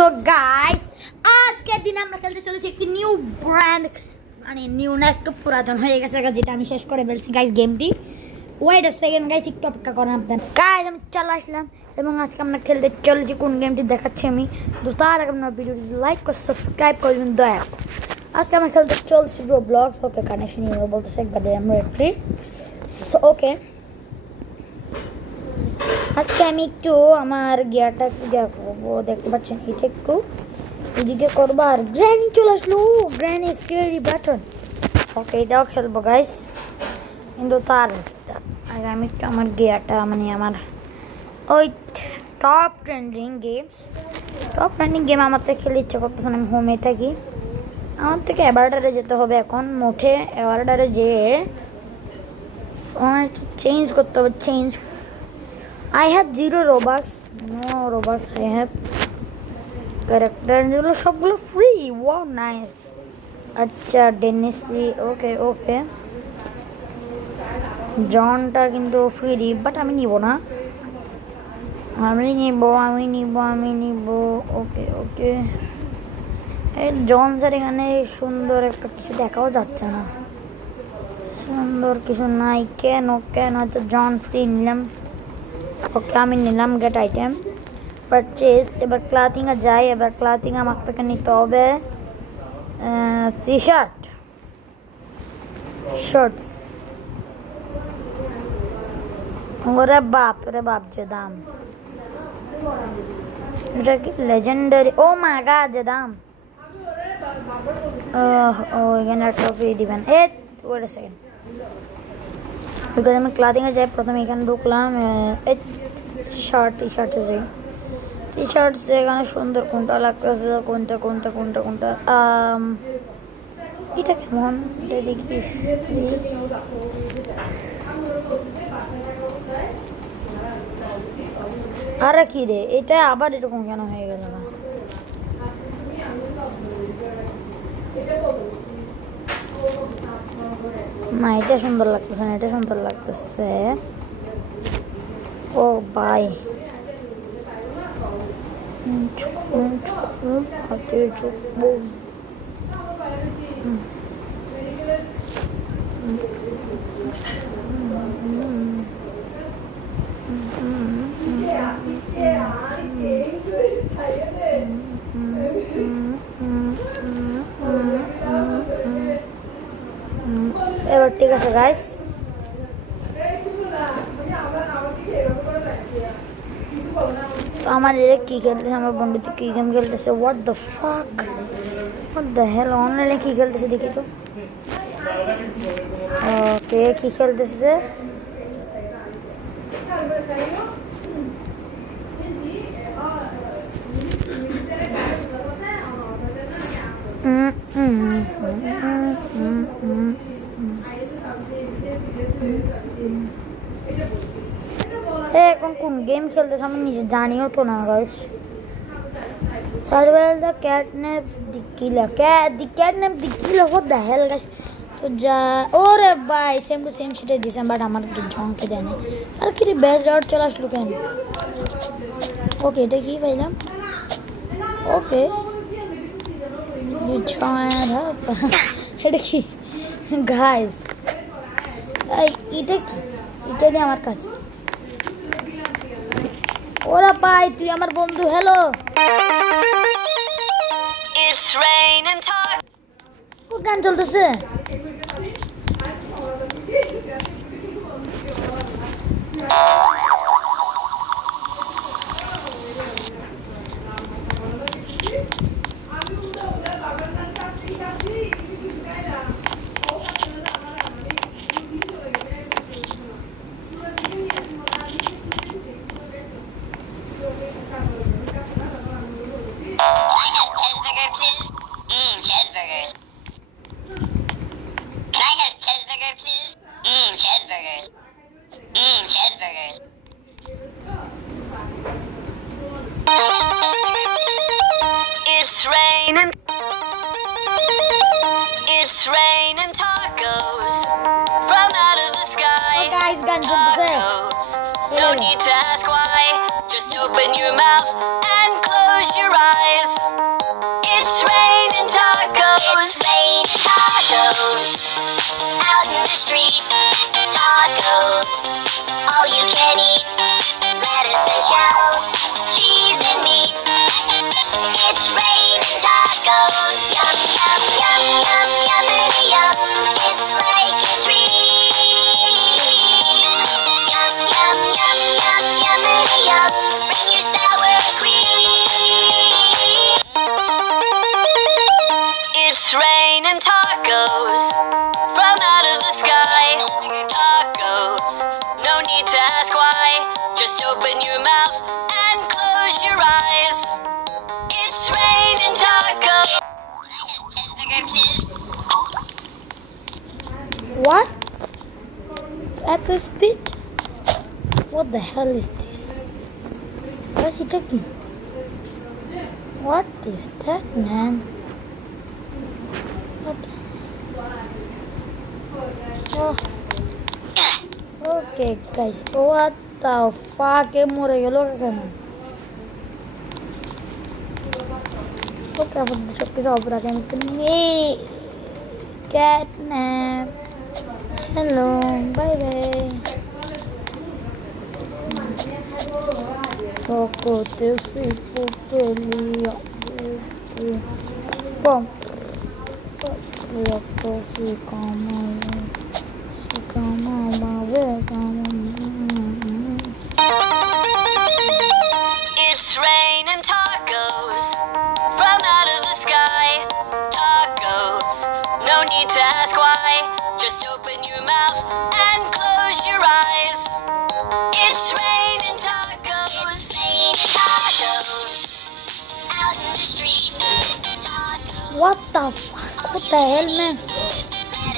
তো গাইস আজকের দিন আমরা খেলতে চলেছি একটি নিউ ব্র্যান্ড মানে নিউ না একটু পুরাতন হয়ে গেছে যেটা আমি শেষ করে ফেলছি গাইস গেমটি। ওয়েট আ সেকেন্ড গাইস একটু অপেক্ষা করেন আপনারা। গাইস আমি চলে আসলাম এবং আজকে আমরা খেলতে চলেছি কোন গেমটি দেখাচ্ছি আমি। তো তার আগে আপনারা ভিডিওটি লাইক করে সাবস্ক্রাইব করে দিন দয়া করে। আজকে আমরা খেলতে চলছি রোবলক্স। ওকে কানেকশন নিয়ে বলতেছে একবার আমরা একটু তো ওকে আজকে আমি একটু আমার গিয়ারটা করবো দেখতে পাচ্ছেন এটা একটু এদিকে করবো আর গ্র্যানি চলে আসলো। গ্র্যানি স্কেরি ব্যাটন ওকে এটাও খেলবো গাইস কিন্তু তার আগে আমি একটু আমার গিয়ারটা মানে আমার ওই টপ ট্রেন্ডিং গেম আমার থেকে খেলে ইচ্ছা করতেছে আমি হোমে থাকি। আমার থেকে এভারডারে যেতে হবে এখন মোটে এভারডারে যেয়ে চেঞ্জ করতে হবে change. I have 0 Robux. No Robux I have. Character যেগুলো সবগুলো ফ্রি। Wow nice. আচ্ছা ডেনিস ফ্রি ওকে জনটা কিন্তু ফ্রি বাট আমি নিব না। আমি নিব ওকে এই জন স্যার এখানে সুন্দর একটা কিছু দেখাও যাচ্ছে না। সুন্দর কিছু নাই কেন আচ্ছা জন ফ্রি নিলাম। ওকে আমি নিলাম গেট আইটেম পারচেজ। এবার ক্লাথিংয়ে যাই। এবার ক্লাথিং আমার থেকে নিতে হবে টি শার্ট শর্টস। ওরে বাপ যে দাম এটা কি লেজেন্ডারি। ও মা গড যে দাম এখানে একটা ফ্রি দিবেন। ওয়েট আ সেকেন্ড বিকজ আমি ক্লাথিংয়ে যাই প্রথমে এখানে ঢুকলাম টি শার্ট যেখানে সুন্দর কোনটা লাগতেছে কোনটা এটা কেমন এটা দেখি আরে কি রে এটা আবার এরকম কেন হয়ে গেল না। না এটা সুন্দর লাগতেছে না এটা সুন্দর লাগতেছে। ও বাই এবার ঠিক আছে গাইস আমার এরা কি খেলতেছে আমার বন্ধুতে কি গেম খেলতেছে। হোয়াট দ্য হেল অনলাইনে কি খেলতেছে দেখি তো। ওকে কি খেলতেছে এখন কোন গেম খেলতেছে আমি নিজে জানিও তো না guys. Survival the catnap the killer what the hell guys. তো যা ওরে ভাই সেম টু সেম সেটাই দিয়েছেন বাট আমার ঝঙ্কে দেয়নি। আর কি রে বেস্ট রাউট চলে আসলো কেন। ওকে এটা কি পাইলাম ওকে এটা কি গাইস এটা কি এটা দিয়ে আমার কাছে ওরা পাই তুই আমার বন্ধু। হ্যালো গান চলতেছে It's raining tacos from out of the sky. Tacos. No need to ask why. Just open your mouth and close your eyes. What? At the speed? What the hell is this? What is he taking? What is that, man? What? Oh. Okay, guys. What the fuck? Mure gelo কেন? Okay, for the shop is over again. Hey, catnap. Hello, bye bye. Poco te fui popelia. Pom. Poco fui como. It's raining tacos from out of the sky. Tacos, no need to ask why. Just open your mouth and close your eyes. It's raining tacos. Tacos out in the street. Tacos. What the fuck? What the hell, man?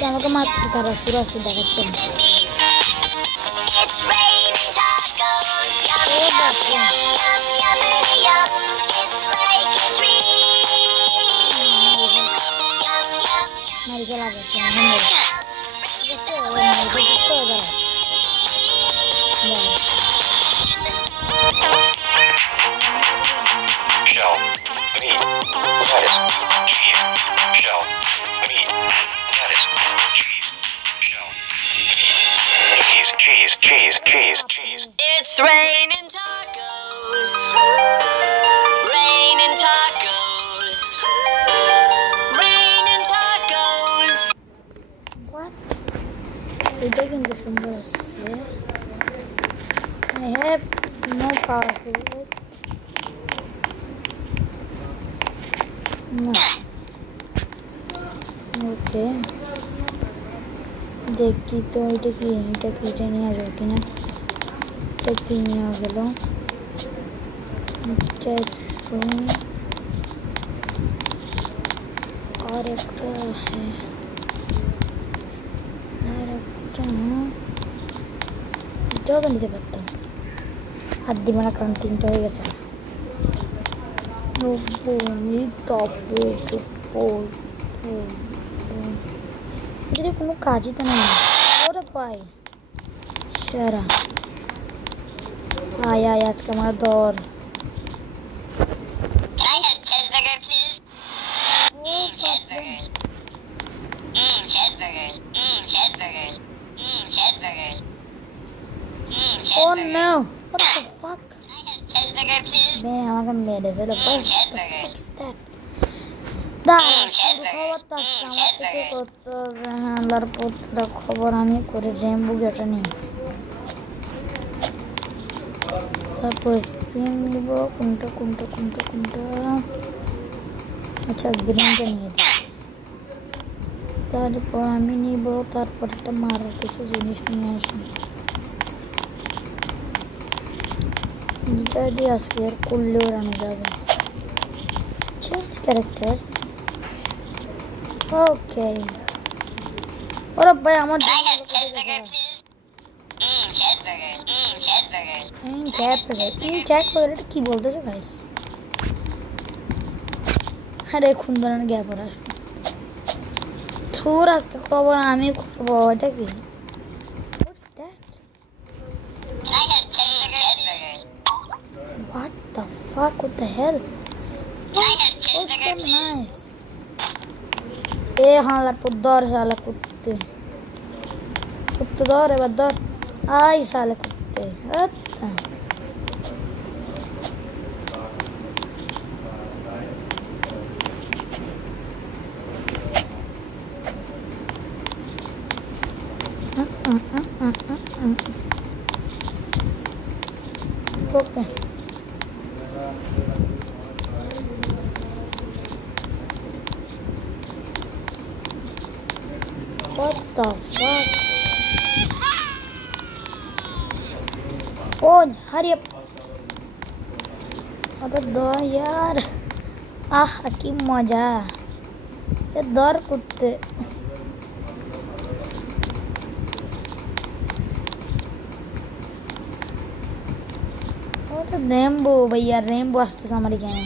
আমাকে মারতে তারা সুরাসু দেখাচ্ছে না। It's raining tacos. Yum, yum, yum, yum, yummity, yum. It's like a dream. Yum, yum, মারি খেলা করছে Shell, meat, lettuce, cheese, shell, meat, lettuce, cheese, shell, meat, cheese. It's raining tacos. Raining tacos. Raining tacos. What? এটা কিন্তু সুন্দর আসছে। I have no powerful it. No. Okay. দেখি তো এটা কি এটা নিয়ে আসবো কিনা। এটা কি নিয়ে গেল? স্প্রিং और একটা হ্যাঁ আর একটা এটাও তো নিতে পারতাম। হাত দিবে না কারণ 3টা হয়ে গেছে। এটা কোনো কাজই তো নেই। ওরে পাই সেরা আয় আজকে আমার দর। Can I have cheeseburger, please? Cheeseburgers. Cheeseburgers. Cheeseburgers. Cheeseburgers. Oh no! What the fuck? Cheeseburger, please. Man, আমাকে মেরে ফেলো। What the fuck is that? দাঁড়া খবরটা আমার থেকে করতে হবে। হ্যান্ডলার প্রত্যেকটা খবর আমি করে রেম্বু গেটা নিই। তারপর স্প্রিং নিব। কোনটা আচ্ছা গ্রিনটা নিয়ে দিই। তারপর আমি নিব। তারপর একটা মারার কিছু জিনিস নিয়ে আসি। যেটা দিয়ে আজকে আর করলেও রানা যাবে। Change character. ওকে ওরা ভাই আমার চেক কি বলতেছে গাইস? আরে খুন্দনের গ্যাপ ওরা থুর আজকে খবর আমি করবো। এটা কি? What the fuck? What the hell? Oh, so nice. হালার দর শালা কুত্তে দর এবার দর আই শালা কুত্তে। ওকে What the fuck? Oh, hurry up! अबे दो यार। आह की मजा। এ ধর করতে ওটা রেমবো ভাইয়া রেমবো আসতেছে আমার এখানে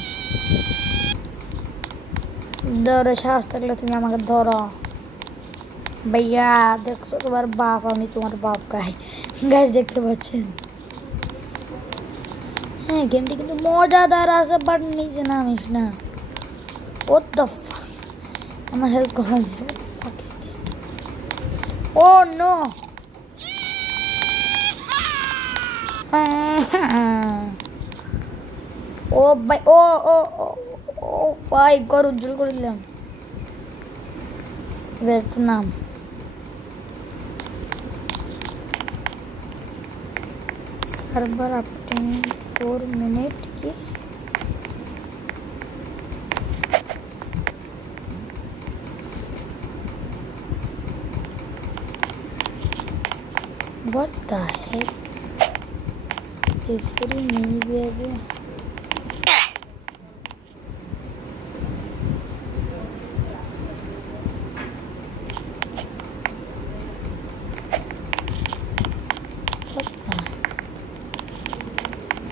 ধরো সাহস থাকলে তুমি আমাকে ধরো ভাইয়া দেখছো তোমার বাপ আমি তোমার বাপ গাইস দেখতে পাচ্ছেন হ্যাঁ গেমটি কিন্তু মজাদার আছে বাট নিচে নামিস না What the fuck? আমার হেল্প কমাই দিচ্ছে What the fuck is that? Oh no! ও ভাই ও ও ও ভাই ঘর উজ্জ্বল করে দিলাম এবার একটু নাম সার্ভার আপডেট 4 মিনিট কি What the heck? Every mini baby.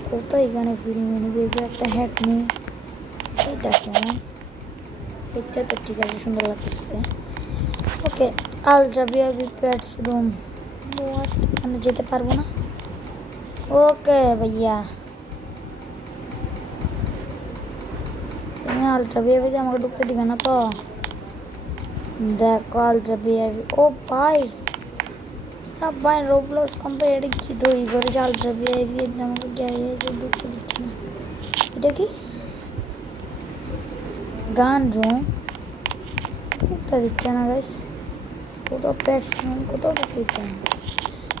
কোথায় এখানে ফ্রি মিনি বেবি একটা হ্যাট নেই এটা কেমন এটা তো ঠিক আছে সুন্দর লাগতেছে ওকে আলট্রা ভিআইপি পেটস রুম আমি যেতে পারবো না ওকে ভাইয়া তুমি আলট্রা ভিআইপি আমাকে ঢুকতে দিবে না তো দেখো আলট্রা ভিআইপি ও ভাই ভাই রোবলক্স কমপ্লিট কি তৈরি করেছে আলট্রা ভিআইপি আমাকে গ্যারেজে ঢুকতে দিচ্ছে না এটা কি গান রুম ঢুকতে দিচ্ছে না গাইস কোথাও পেটস রুম কোথাও ঢুকতে দিচ্ছে না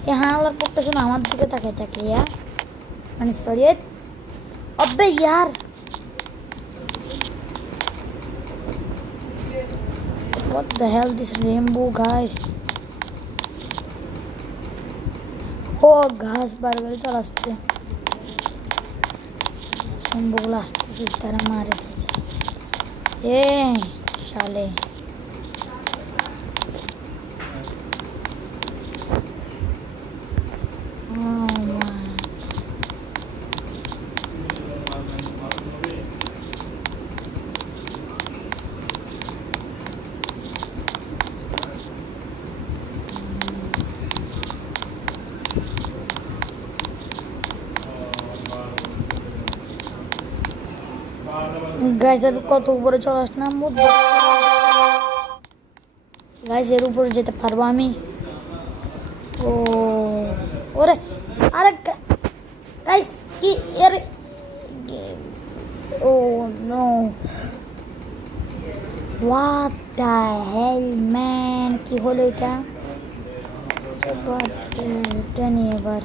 यहाँ वाला पुट्टा सुना हमारे दिखे ताके यार मैंने सॉरी अबे यार what the hell this rainbow guys oh घास बर्गर चल आस्ते rainbow गुला आस्ते से तरह मारे दिए ये शाले গাইস আমি কত উপরে চলে আসলাম গাইস এর উপরে যেতে পারবো আমি ও ওরে আরে গাইস কি এর oh no what the hell man কি হলো এটা এটা নিয়ে এবার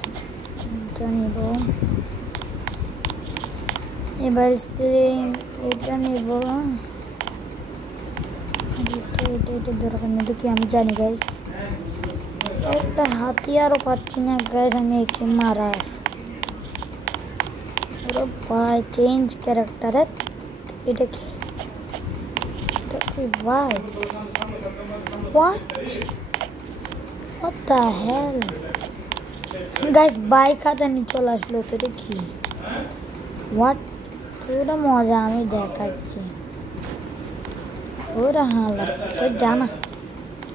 জানিব এবার স্প্রিং এটা নেব এটা দরকার নেই কি আমি জানি গাইস একটা হাতিয়ারও পাচ্ছি না গাইস আমি একে মারার ওরে ভাই চেঞ্জ ক্যারেক্টারে এটা কি ভাই what the hell guys bike হাতে নিয়ে চলে আসলো তো এটা কি হোয়াট পুরো মজা আমি দেখাচ্ছি পুরো হালাত তো জানা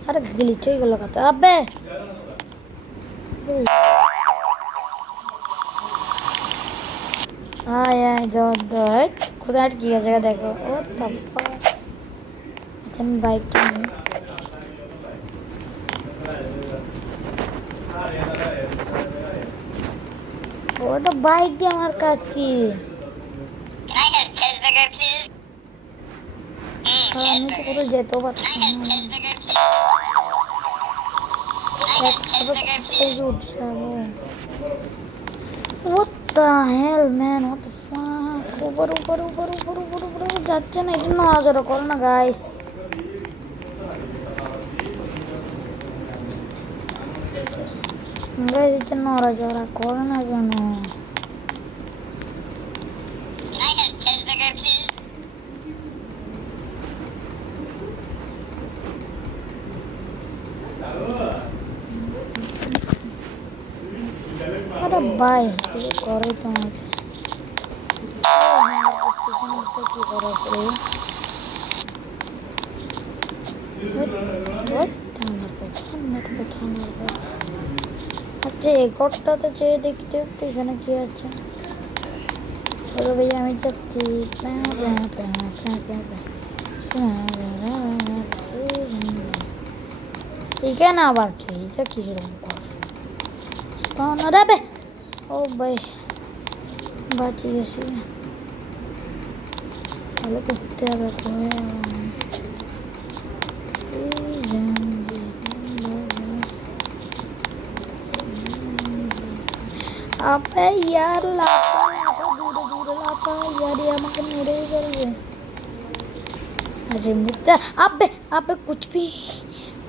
আরে গ্লিচ হয়ে গেল কথা আবে আয় আয় দর কোথায় কি জায়গা দেখো ও তফা আচ্ছা আমি বাইকটা নিই ওটা বাইক দিয়ে আমার কাজ কি Can I have cheeseburger, please? আমি তো কোথাও যেতেও পারছি না Cheeseburger, please? What the hell man what the fuck উপর যাচ্ছে না এটা নজরা করো না গাইস গাইস এটা নজরা করো না কেন Can I have cheeseburger, please? भाई ये करे तो मत কি করে রে আচ্ছা এই ঘরটাতে চেয়ে দেখতে একটু এখানে কি আছে বলো ভাই আমি যাচ্ছি এখানে আবার কি এটা কি রে ও ভাই বাঁচি গেছি साले कुत्ते आ बैठे हुए हैं अबे यार लापा दूर दूर लापा यार ये हमको मेरे ही कर गए अरे मित्र अबे अबे कुछ भी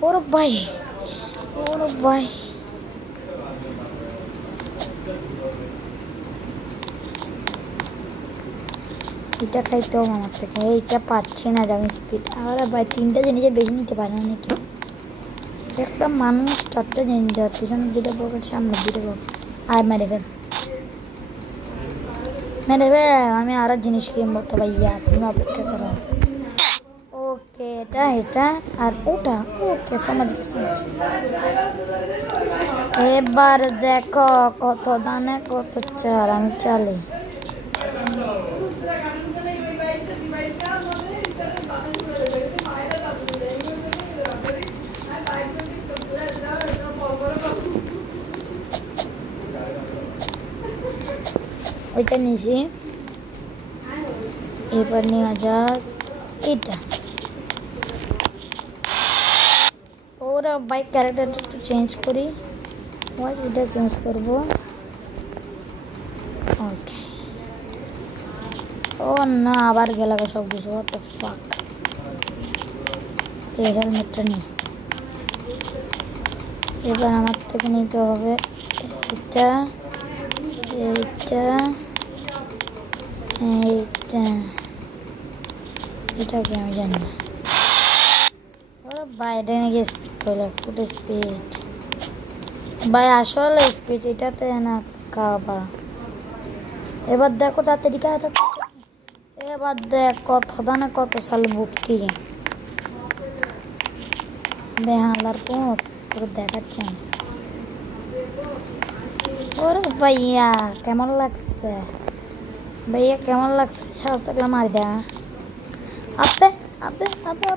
और भाई এটা খাইতে হবে আমার থেকে এইটা পাচ্ছি না জানি স্পিড আরে ভাই তিনটা জিনিসের বেশি নিতে পারে না নাকি একটা মানুষ চারটা জিনিস দেওয়ার পিছনে দুটো পকেট সামনে দুটো পকেট আয় মেরে ফেল আমি আরো জিনিস কিনবো তো ভাইয়া তুমি অপেক্ষা করো ওকে এটা আর ওটা ওকে समझ এবার দেখো কত দানে কত চাল আমি চালি ওইটা নিয়েছি এবার নিয়ে যাক এটা ওরা বাইক ক্যারেক্টারটা একটু চেঞ্জ করি এটা চেঞ্জ করবো ওকে ও না আবার গেল সব কিছু what the fuck এই হেলমেটটা নিয়ে এবার আমার থেকে নিতে হবে এটাকে আমি জানি না ওরা বাইরে নিয়ে গিয়ে স্পিড করলো কোথায় স্পিড ভাই আসলে স্পিড এটাতে না কাবা এবার দেখো তাড়াতাড়ি এবার দেখ কত দানা কত সাল বুকি বেহালার পর পুরো দেখাচ্ছে ওরে ভাইয়া কেমন লাগছে সাহস থাকলে মারি দে আপে আপে আপে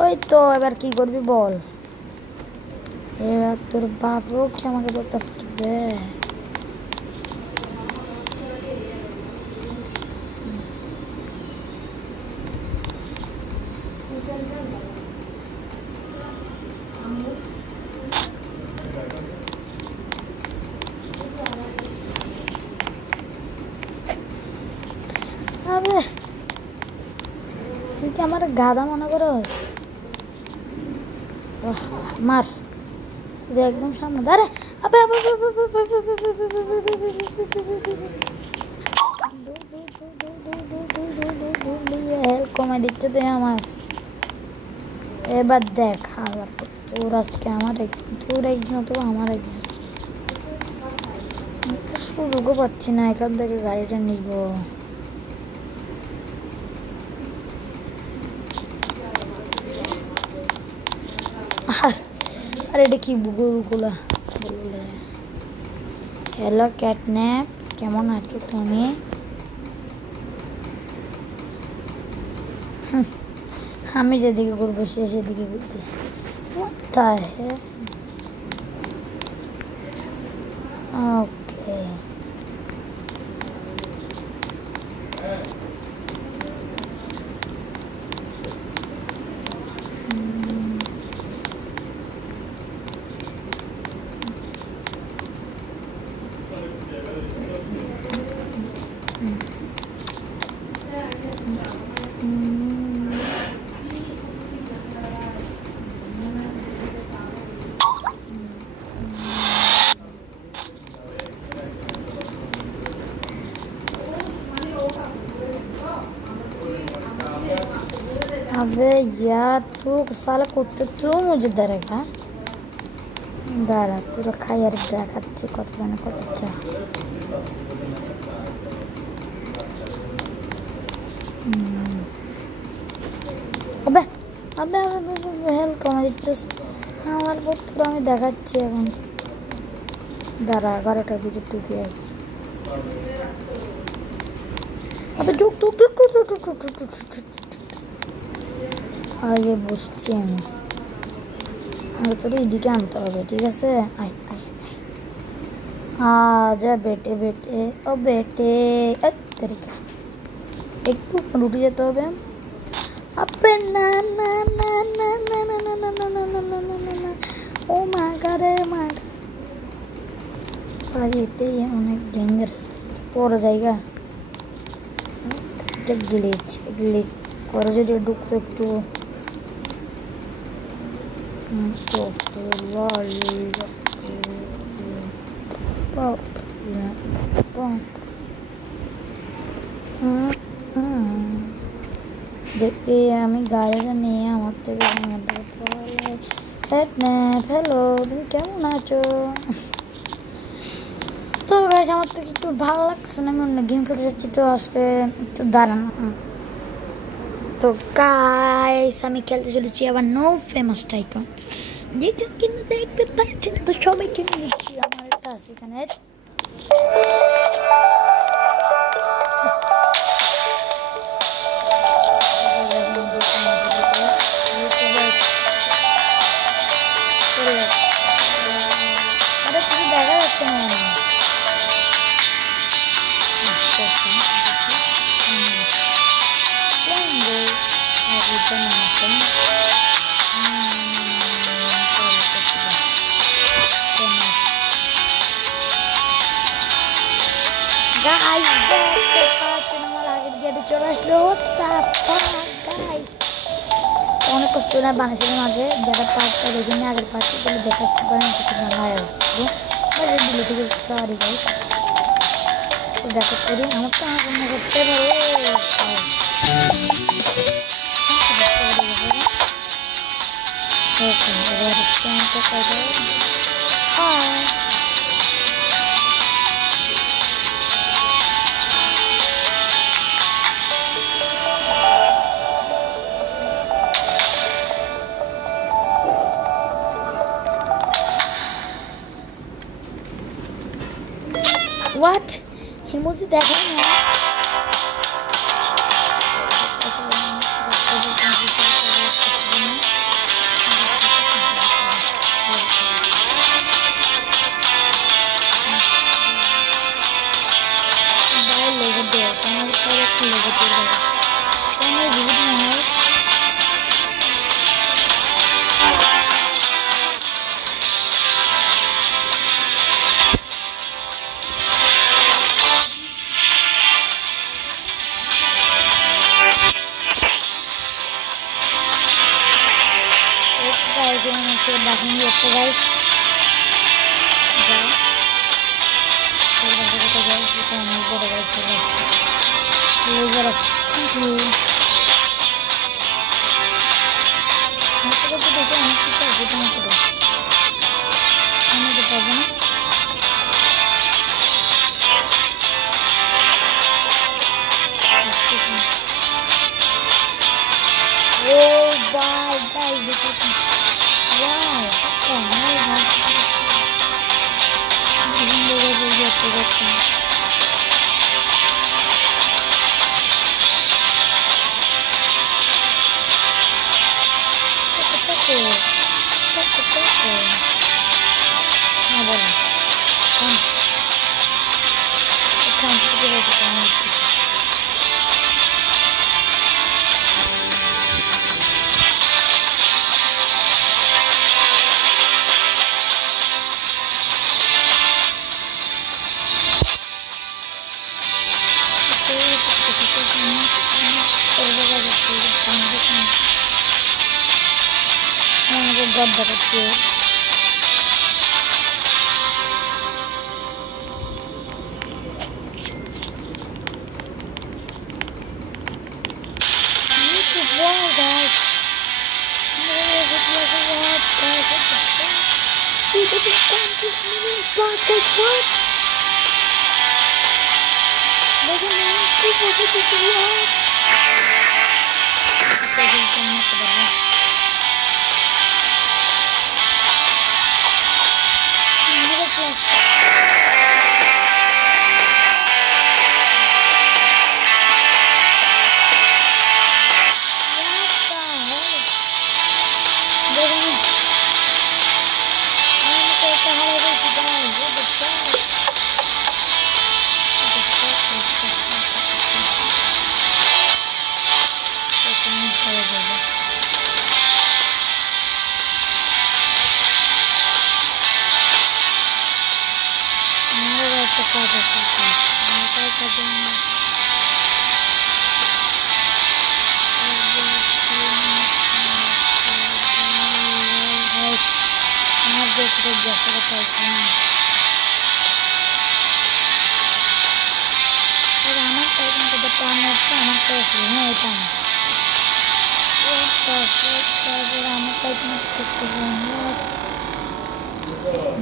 ওই তো এবার কি করবি বল এবার তোর বাপও কি আমাকে ধরতে পারবে তুই কি আমার গাধা মনে করস মার তুই একদম সামনে দাঁড়ে হেল্প কমে দিচ্ছে তুই আমার এবার দেখ আবার তোর আজকে আমার তোর একদিন অথবা আমার একদিন আসছে সুযোগও পাচ্ছি না এখান থেকে গাড়িটা নিব আরে এটা কি বুগুলা বললে হ্যালো ক্যাটন্যাপ কেমন আছো তুমি আমি যেদিকে ঘুরবো সে সেদিকে ঘুরতে কোথায় ওকে अबे यार तू साला कुत्ते तू मुझे डरेगा দাঁড়া পুরো খাই আর দেখাচ্ছি কত জানে কত চা। আবে আবে হেল্প কমে দিচ্ছিস আমার পুরো আমি দেখাচ্ছি এখন। দাঁড়া 11টার ভিতরে ঢুকে যাই। আবে ঢুক ঢুক ঢুক ঢুক ঢুক ঢুক ঢুক ঢুক ঢুক। আগে বসছি আমি, আগে তোর এদিকে আনতে হবে, ঠিক আছে? আয় আয় যা বেটে বেটে ও বেটে তরিকা একটু উঠে যেতে হবে। আবে না না না না না না না না না না না না না না ও মাগা রে মাগা। আজ এতেই অনেক ডেঞ্জারাস বড় জায়গা। গ্লিচ গ্লিচ করে যদি ঢুকতো একটু দেখি আমি গাড়িটা নিয়ে আমার থেকে হ্যালো তুমি কেমন আছো? তো গাইস আমার তো একটু ভালো লাগছে না, আমি অন্য গেম খেলতে যাচ্ছি, তো আজকে একটু দাঁড়ানো। তো গাইস আমি খেলতে চলেছি আবার নো ফেমাস টাইকন, যেটা কিন্তু দেখতে পাচ্ছি না, তো সবাই কিনে দিচ্ছি। আমার একটা আছে এখানে, আরে কিছু দেখা যাচ্ছে না মানে। চলে আসলো অনেক কষ্ট করে বানিয়েছিলাম আগে, যারা পার্টটা দেখিনি আগের পার্টটা চলে দেখে আসতে পারেন, সরি গাইস। তো দেখো করি আমার তো আমার কোনো সাবস্ক্রাইবার What? Emoji দেখাই না। Backing up the guys. Thank you. Oh, bye guys, this is wow. God দেখাচ্ছে getting 20 million plus. Guys, what? There's a million people who just what? Another plus.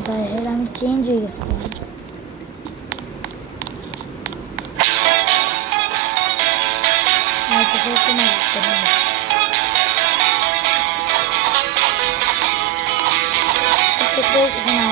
The hell, I'm changing this plan. I have to go to my phone. It's a good thing.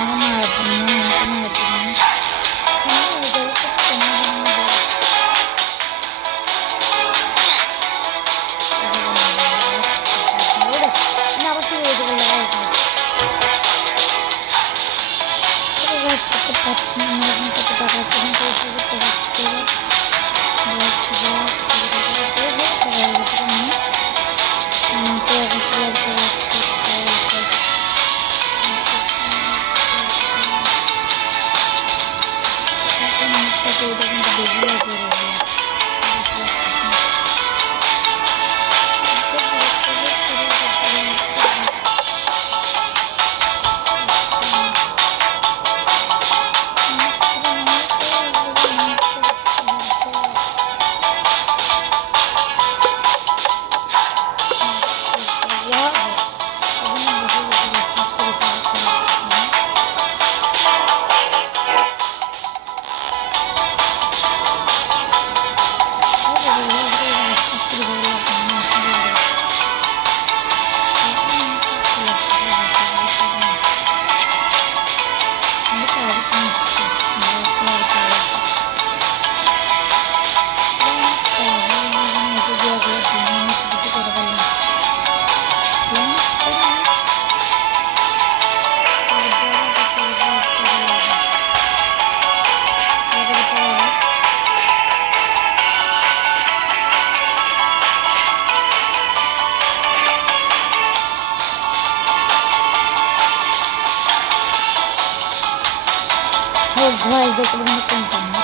guys, देखो मैंने कौन करना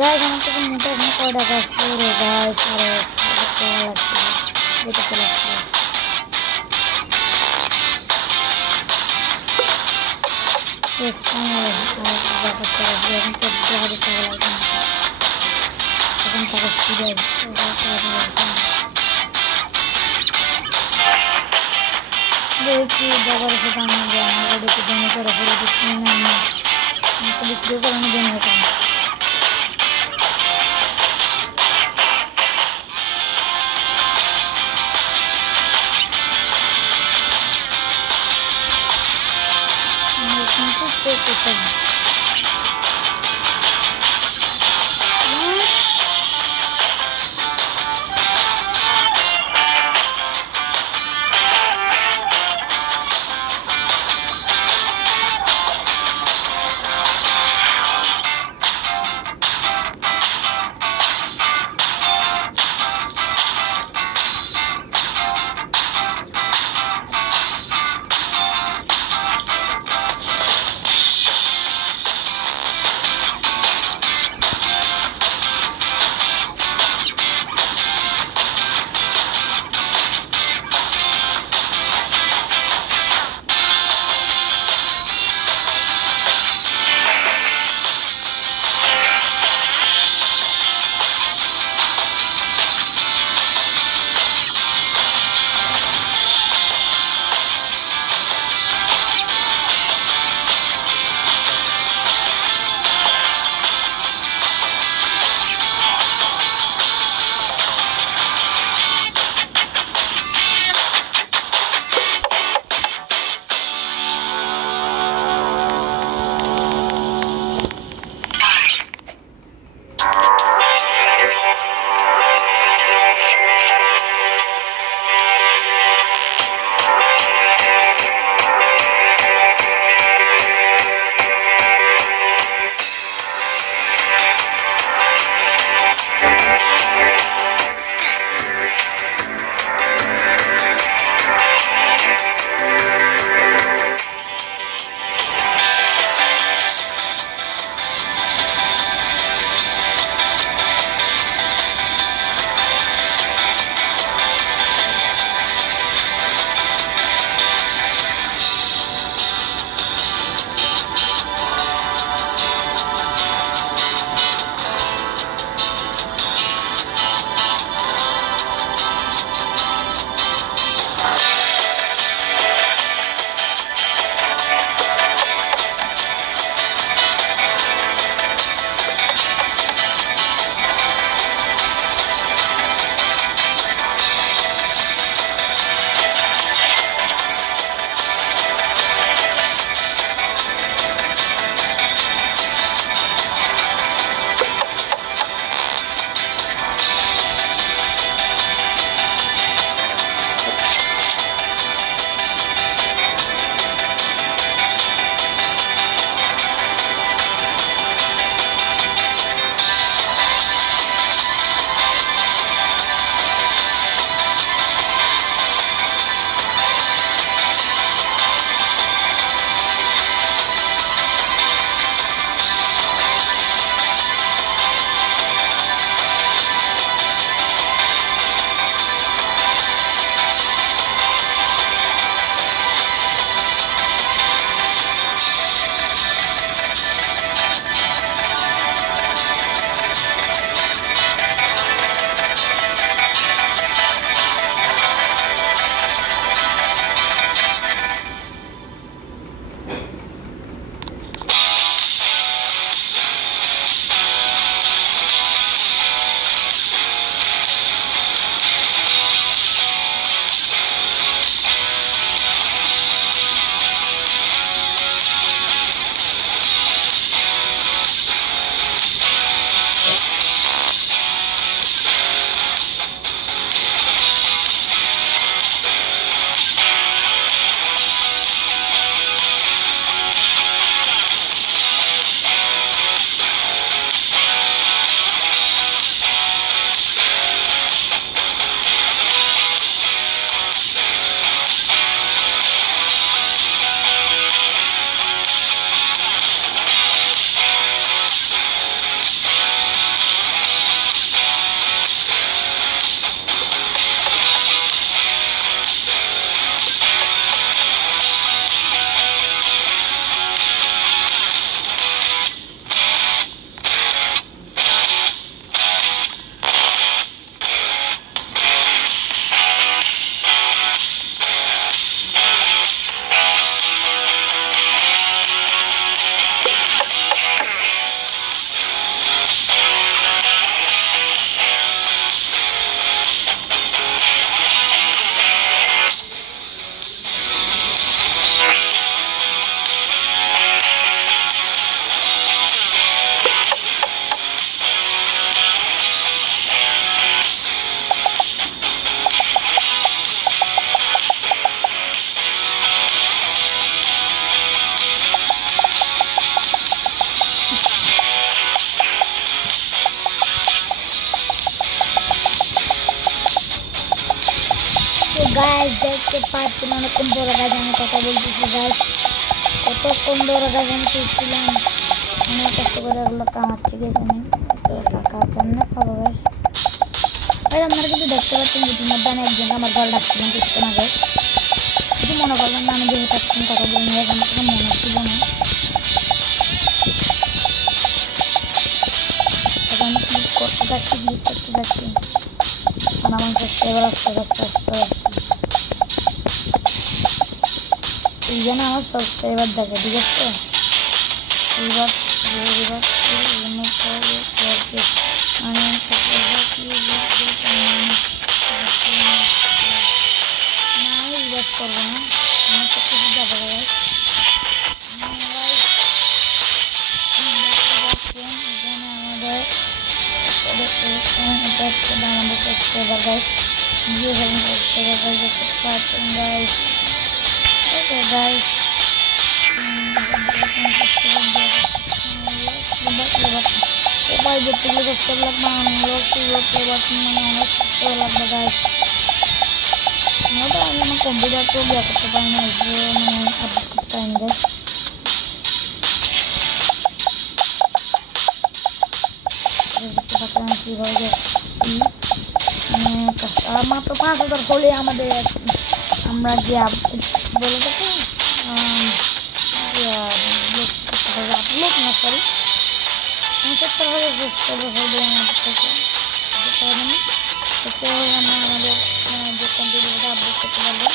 guys, I'm going to record a story, guys. Yes, finally, guys দেখতে পাচ্ছেন অনেকক্ষণ ধরে গাইস আমি কথা বলতেছি গাইস, কতক্ষণ ধরে গাইস আমি চুপছিলাম, অনেক কষ্ট করে এগুলো কামাচ্ছি গেছে আমি, তো টাকা কেমনে পাবো গাইস। গাইস আপনারা কিন্তু দেখতে পাচ্ছেন ইতিমধ্যে আমি একজন আমার ঘর ডাকছিলাম কিছুক্ষণ আগে, কিছু মনে করবেন না, আমি যেহেতু একজন কথা বলি না আমার কোনো মনে ছিল না, এখন ক্লিক করতে যাচ্ছি আর আমার সাবস্ক্রাইবার আসতে এই জন্য আমার সাবস্ক্রাইবার দেখে, ঠিক আছে। এবার করবো না, আমার সব কিছু যাবো আমাদের সাবস্ক্রাইবার গাইস, ভিডিও সাবস্ক্রাইবার দেখতে পাচ্ছেন গাইস। ওকে গাইস, এবার যেগুলো দেখতে লাগবে মানে অনেক লাগবে গাইস। আমি আমার কম্পিউটার তো বিয়ে করতে পারি না, মানে আপডেট করতে পারিনি গাইস। কীভাবে যাচ্ছি মাত্র 5,000 হলে আমাদের আমরা যে বলে থাকি আপলোড না সরি 75,000 সাবস্ক্রাইবার হলে আমাদের থেকে আমরা আমাদের যে কম্পিউটারটা আপডেট করতে পারবো।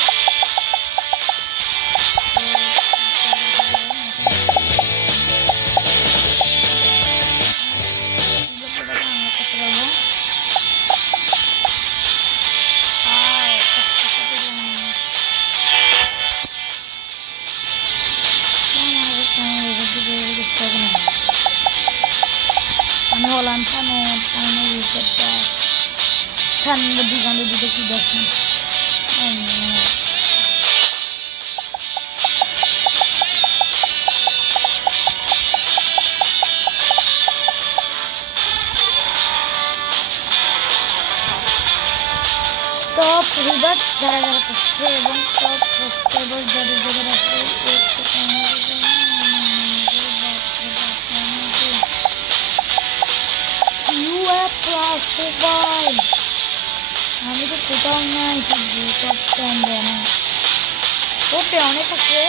আমি হলাম ঠান্ডা দিকে কি দেখি টপ রিভার যারা যারা করছে এবং টপ সাবস্ক্রাইবার যাদের যাদের আছে আমি তো কোথাও নাই টপ টাইম দেয় না, ওকে অনেক আছে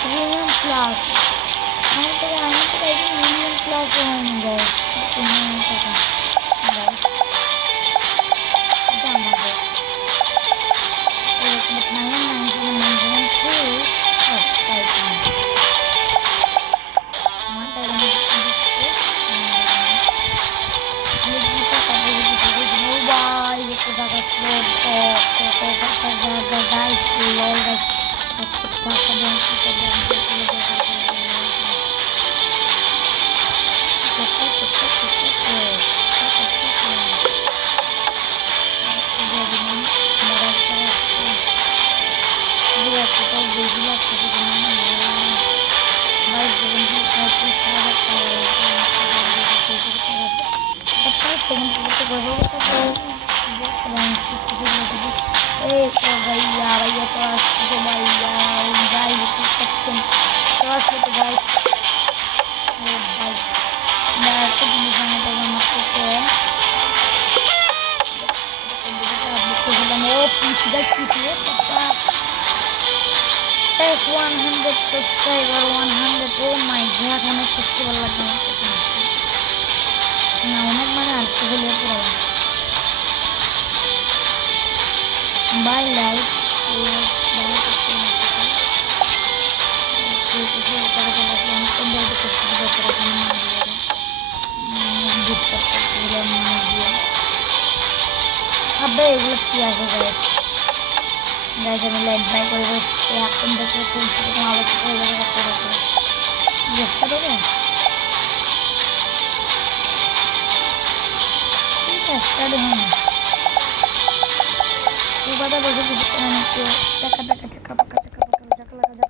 প্রিমিয়াম প্লাস আমার থেকে মিলিয়ন প্লাস হয়নি গাইস, টাকা এটা আমাদের এরকম 99792 भैया तो भैया गाइस सेक्शन तो गाइस भाई मैं तो दिखाने का मत को F100 subscriber 100 oh my god অনেক সাবস্ক্রাইবার লাগবে না অনেক মানে আসতে হলে পুরো বাই লাইক Good. আবে এগুলো কি আছে গাইস গাইস আমি লাইট বাই করে বসছি এখন দেখতে চলছে তোমার আবার কি করে করতে হবে বুঝতে পারবে ঠিক আছে স্টার্ট হয়ে এই বাদা বসে কিছু করে নিতে টাকা টাকা টাকা টাকা টাকা টাকা লাগা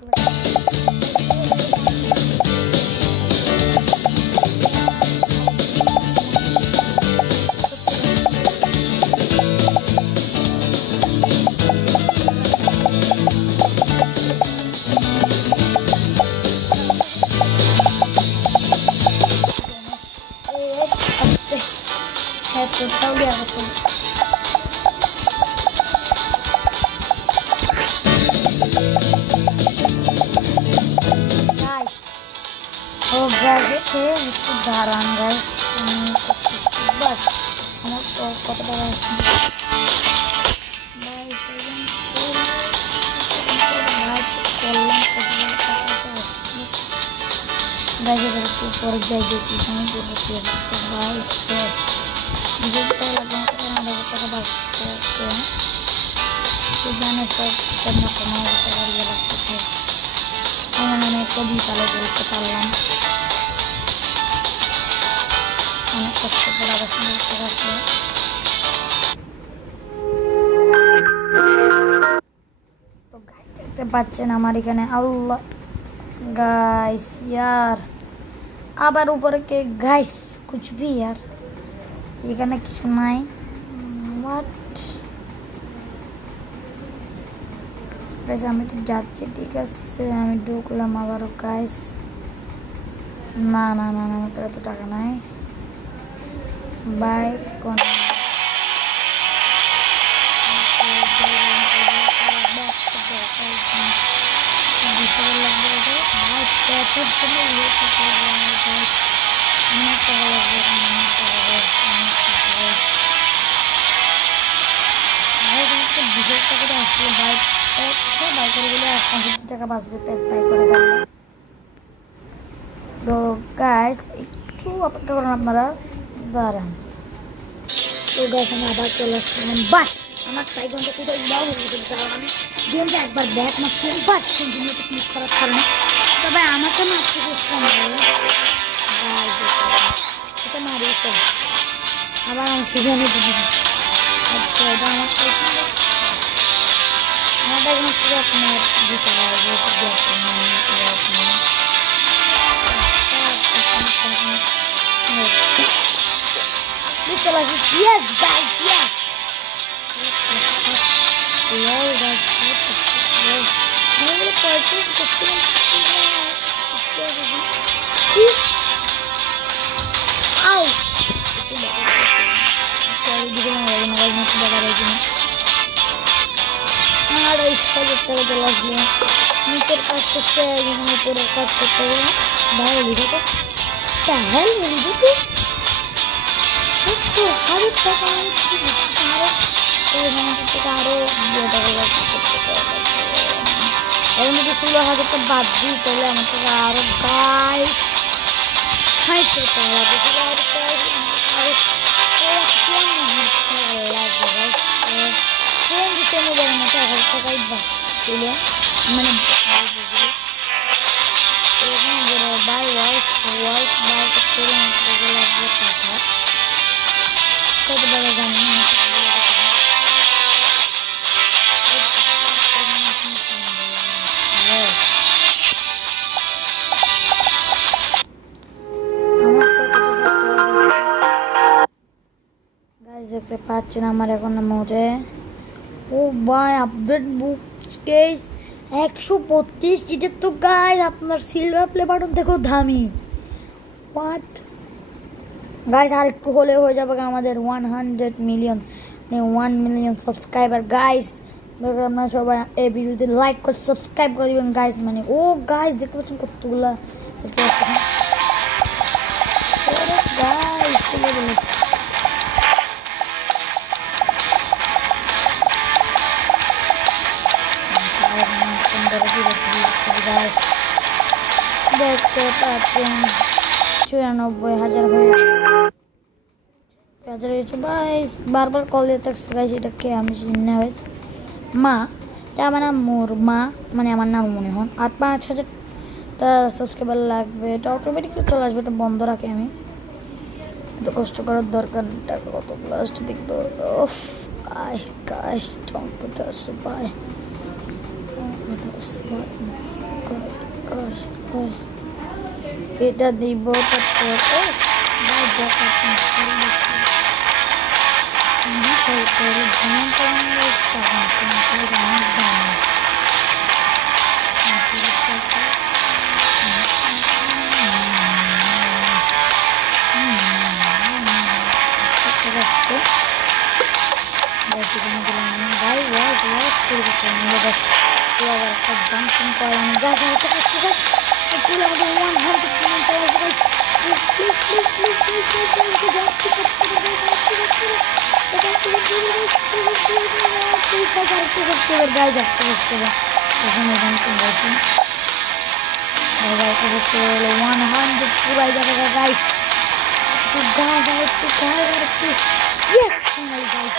tahu dia apa guys oh guys itu garang guys ini bas anak kota guys ऊपर जाइए guys मुझे पता लगा कि हमारे बच्चा का बात करते हैं तो जाने सब करना पड़ना होता है ये लगता है मैंने कभी साले को पता लगा मैंने सबसे बड़ा बच्चा करते हैं तो गाइस देखते बच्चे ना हमारे कहने अल्लाह गाइस यार আবার উপরে কে গাইস कुछ भी यार এখানে কিছু নাই হোয়াট গাইস আমি তো যাচ্ছি ঠিক আছে আমি ঢুকলাম আবারও গাইস না না না না আমার তো টাকা নাই বাই কোন টাকা বাঁচবে পেট বাই করে তো গাইস একটু অপেক্ষা করুন আপনারা দাঁড়ান তো গাইস আমি আবার চলে আসলাম বাট আমার সাইকেলটা কোথায় যাও আমি গেমটা একবার ব্যাক মারছি বাট কন্টিনিউতে ক্লিক করার কারণে তবে আমাকে মারতে চেষ্টা এটা মারিয়েছে আবার আমি সিজনে দিদি আচ্ছা এটা আমার আমাদের হচ্ছে আপনার দিতে পারবো চলে আসি ইয়েস গাইস ইয়েস नीचे काज करते ऊपर काज करते भाई लिखो तो पहल मिली थी तो हर टाका और मुझे 16,000 का बात दी पहले हम तो गाइस छाई करते हैं सेम जिसे मोबाइल में क्या करता है बस चलो मैंने बाय वॉइस बाय करते हैं तो लग था कब बड़ा जाने দেখতে পাচ্ছেন আমার এখন মোটে ও ভাই আপডেট বুক স্টেজ 132 যেটা তো গাইস আপনার সিলভার প্লে বাটন দেখো দামি বাট গাইস আর একটু হলে হয়ে যাবে আমাদের 100 মিলিয়ন মানে 1 মিলিয়ন সাবস্ক্রাইবার গাইস আপনারা সবাই এই ভিডিওতে লাইক করে সাবস্ক্রাইব করে দিবেন গাইস মানে ও গাইস দেখতে পাচ্ছেন কতগুলা গাইস দেখতে পাচ্ছেন 94,000 হয়ে চার্জার হয়েছে গাইস বারবার কল দিয়ে থাকছে গাইস এটা কে আমি চিনি না গাইস মা এটা আমার নাম মোর মা মানে আমার নাম মনে হন আর 5000টা সাবস্ক্রাইবার লাগবে এটা অটোমেটিকলি চলে আসবে এটা বন্ধ রাখি আমি এত কষ্ট করার দরকার টাকা কত লাস্ট দেখবো ওফ I guys don't put us by এটা দিব তারপর jumping করেন guys please আমাদের 100 million challenge guys please yes finally guys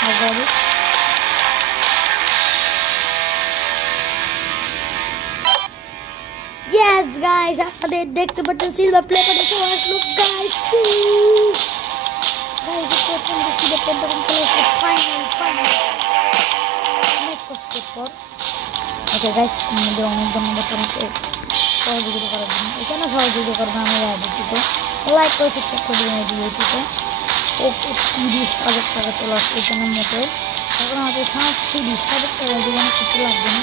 I got it yes guys আপনাদের দেখতে পাচ্ছেন সিলভার প্লে বাটন চলে আসলো guys দেখতে পাচ্ছেন সিলভার প্লে বাটন চলে আসলো ফাইনালি অনেক কষ্টের পর ওকে গাইস আমাদের অনেক ধন্যবাদ আপনাকে সহযোগিতা করার জন্য এখানে সহযোগিতা করবেন আমরা দিতে লাইক করে সাবস্ক্রাইব করে দিন এই ভিডিওটিতে ওকে 30,000 টাকা চলে আসলো এখানের মতো এখন আমাদের 30,000 টাকা জীবনে কিছু লাগবে না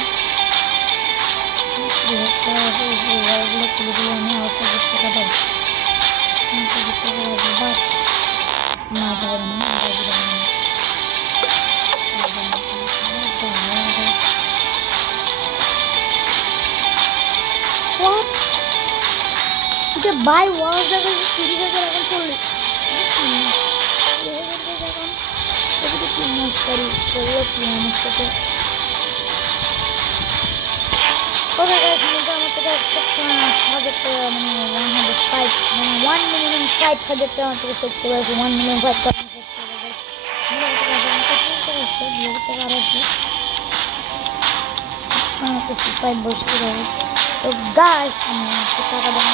ঘরগুলো খুলে দিলে আমি আশা করতে টাকা পাবো বাট না পাবো না এটা বাই ওয়াল জায়গা 30,000 এখন চললে এখন কি মুশকিল করলো কি মুশকিল ওকে গাইস এটা আমার থেকে 100,000 টাকা মানে 1 million 5,000 টাকা আমার থেকে সাবস্ক্রাইবার আছে 1 million 5,000 সাবস্ক্রাইবার আমার কাছে 5 বছর ধরে তো গাইস আমি টাকা দাম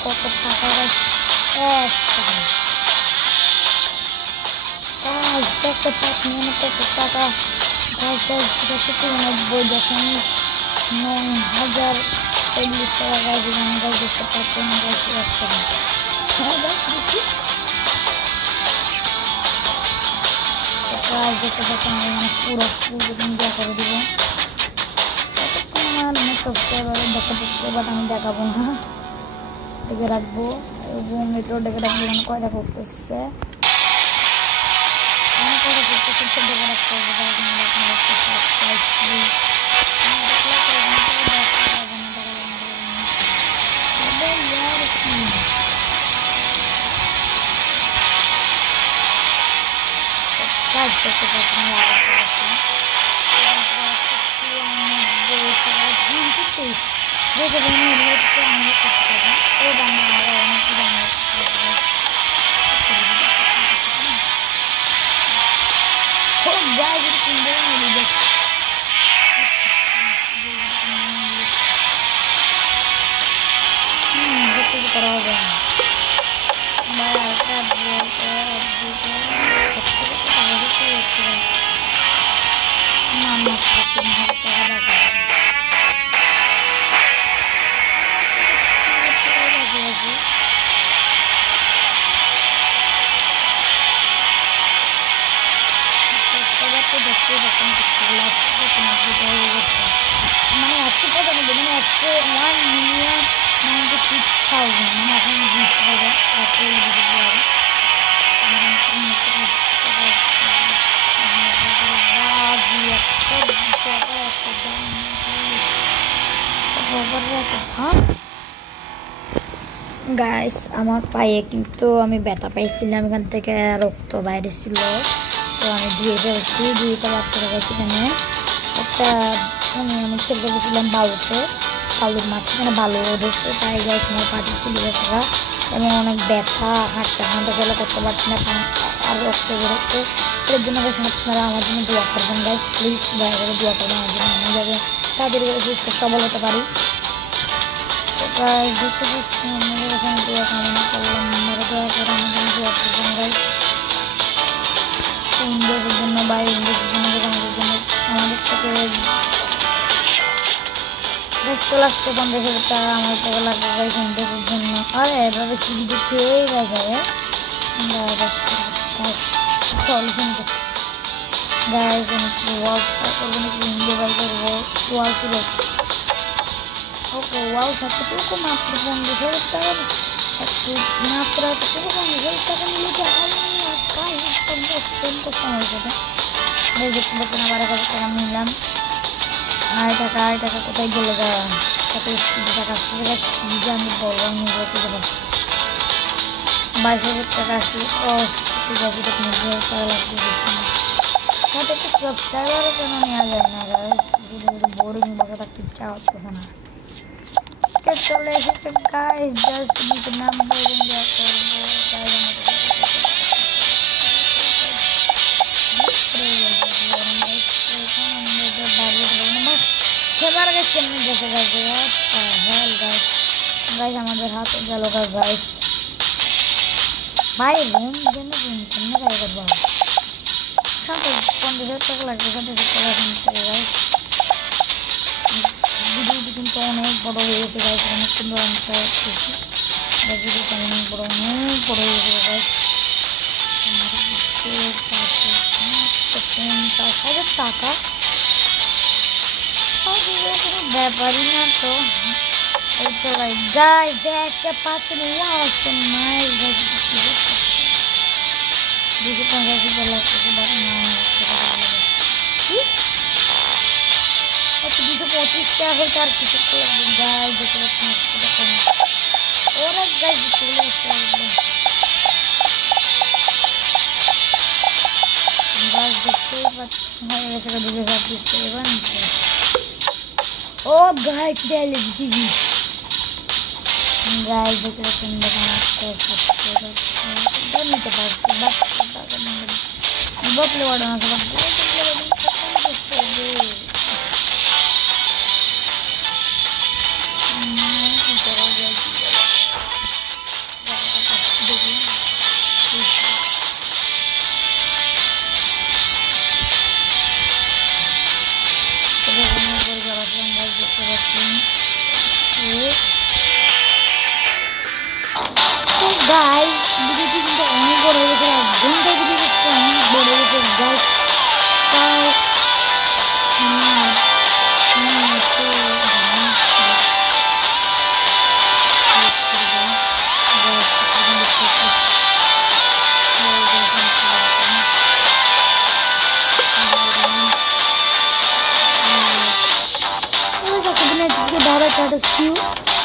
কত টাকা দেখতে পাচ্ছি কত টাকা 90 যখন 9,040 টাকা দেখতে পাচ্ছেন দেখতে পাচ্ছেন পুরো ইন্ডিয়া করে দিব আমার অনেক সাবস্ক্রাইবার দেখা দিচ্ছে বাট আমি দেখাবো না ডেকে রাখবো এবং এটাও ডেকে রাখবো মানে কয়টা করতেছে অনেক কয়টা করতেছে ডেকে রাখতে হবে কাজ করতে পারছেন করা হবে মানে 1,96,000 মানে এখন জিততে হবে গাইস আমার পায়ে কিন্তু আমি ব্যথা পাইছিলাম, এখান থেকে রক্ত বাইরে ছিল, তো আমি ধুয়ে ফেলছি। ধুয়ে ফেলার পরে গেছি এখানে একটা আমি খেলতে গেছিলাম বালুর মাঝখানে বালু ধরছে, তাই গাইস আমার পাটি ফুলে গেছে এবং অনেক ব্যথা, হাঁটতে গেলে করতে পারছি না, আর রক্ত বেরোচ্ছে। এর জন্য গাইস আপনারা আমার জন্য দোয়া করবেন গাইস, প্লিজ দয়া করে দোয়া করবেন আমার জন্য, আমি যাতে তাদের সুস্থ সবল হতে পারি। দেখতে পাচ্ছি আমাদের এখানে দোয়া কামনা করলাম, আপনারা দয়া করে আমার জন্য দোয়া করবেন গাইস। ইন্ডিয়াসের জন্য বা ইন্ডিয়াসের জন্য আমাদের জন্য আমাদের থেকে গাছ চলে আসতে 50,000 টাকা আমার টাকা লাগবে গাইস ইন্ডিয়াসের জন্য। আর এভাবে সিঁড়ি খেয়েই যাবে গাইস, ওয়াল করবেন ইন্ডিয়া বাইকের ওয়াল ছিল। ওকে ওয়াও এতটুকু মাত্র 50,000 টাকা, মাত্র এতটুকু 50,000 টাকা নিলে কি করতে হয়েছে। দেখতে পাচ্ছেন আবার 1,000 টাকা নিলাম, 2.5 টাকা কোথায় গেলে যাওয়া কত স্পিডে টাকা আসছে যে আমি বলবো আমি বলতে পারছি। 22,000 টাকা আসছে। ও ঠিক আছে, 20,000 টাকা লাগবে, সাথে একটু সাবস্ক্রাইবারও কেন নেওয়া যায় না গাইস, বোরিং বসে থাকতে ইচ্ছা হচ্ছে না। চলে এসেছে গাইস, জাস্ট নিচে নাম্বার দেওয়া করবো গাইস। আমাদের হাতে গেল গাইস, ভাই রুম জন্য কেমনে গাই করবো, 50,000 টাকা লাগবে, 50,000 টাকা গাইস। ভিডিওটি কিন্তু অনেক বড় হয়ে গেছে গাইস, অনেক সুন্দর অনেকটা ভিডিওটা অনেক বড় হয়ে গেছে গাইস। 50,000 টাকা কোনো ব্যাপারই না তো। এই তো গাইস দেখতে পাচ্ছেন, ওয়াও সো নাইস গাইস, 250,000 লাগতেছে বাট না 225 টাকা হইতে আর কিছু লাগবে গাইস। দেখতে পাচ্ছেন ওরা গাইস চলে আসতে গাছ দেখতেই পাচ্ছেন হয়ে গেছে 226 টাকা। এবার ও গাইস ডেলি টিভি গাইস দেখতে পাচ্ছেন, দেখেন নিতে পারছি বাট বদলে বাড়ানো গাইস। ভিডিওটি কিন্তু অনেক বড় হয়ে গেছে, 1 ঘন্টার ভিডিও করছে, অনেক বড় হয়ে গেছে গাইস। তাও see you.